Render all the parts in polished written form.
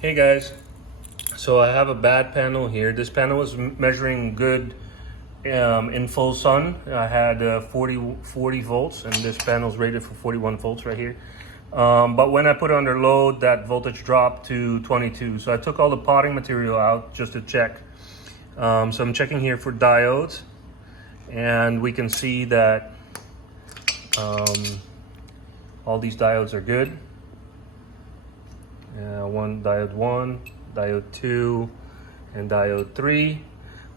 Hey guys, so I have a bad panel here. This panel was measuring good in full sun. I had 40 volts, and this panel is rated for 41 volts right here. But when I put it under load, that voltage dropped to 22. So I took all the potting material out just to check. So I'm checking here for diodes, and we can see that all these diodes are good. Diode 1, diode 2, and diode 3.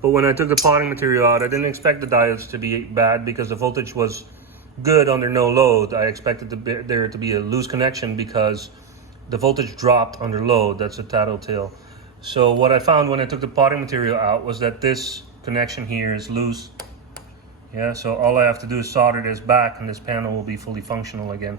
But when I took the potting material out, I didn't expect the diodes to be bad because the voltage was good under no load. I expected there to be a loose connection because the voltage dropped under load. That's a tattletale. So what I found when I took the potting material out was that this connection here is loose. Yeah, so all I have to do is solder this back and this panel will be fully functional again.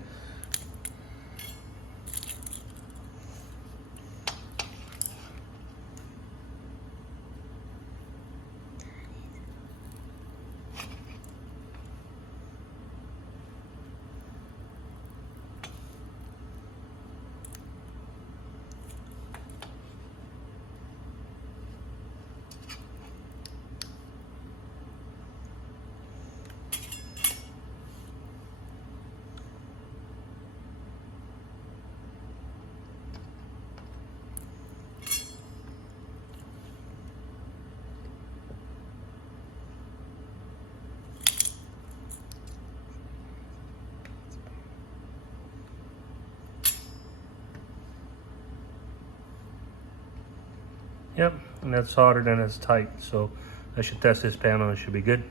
Yep, and that's soldered and it's tight, so I should test this panel. It should be good.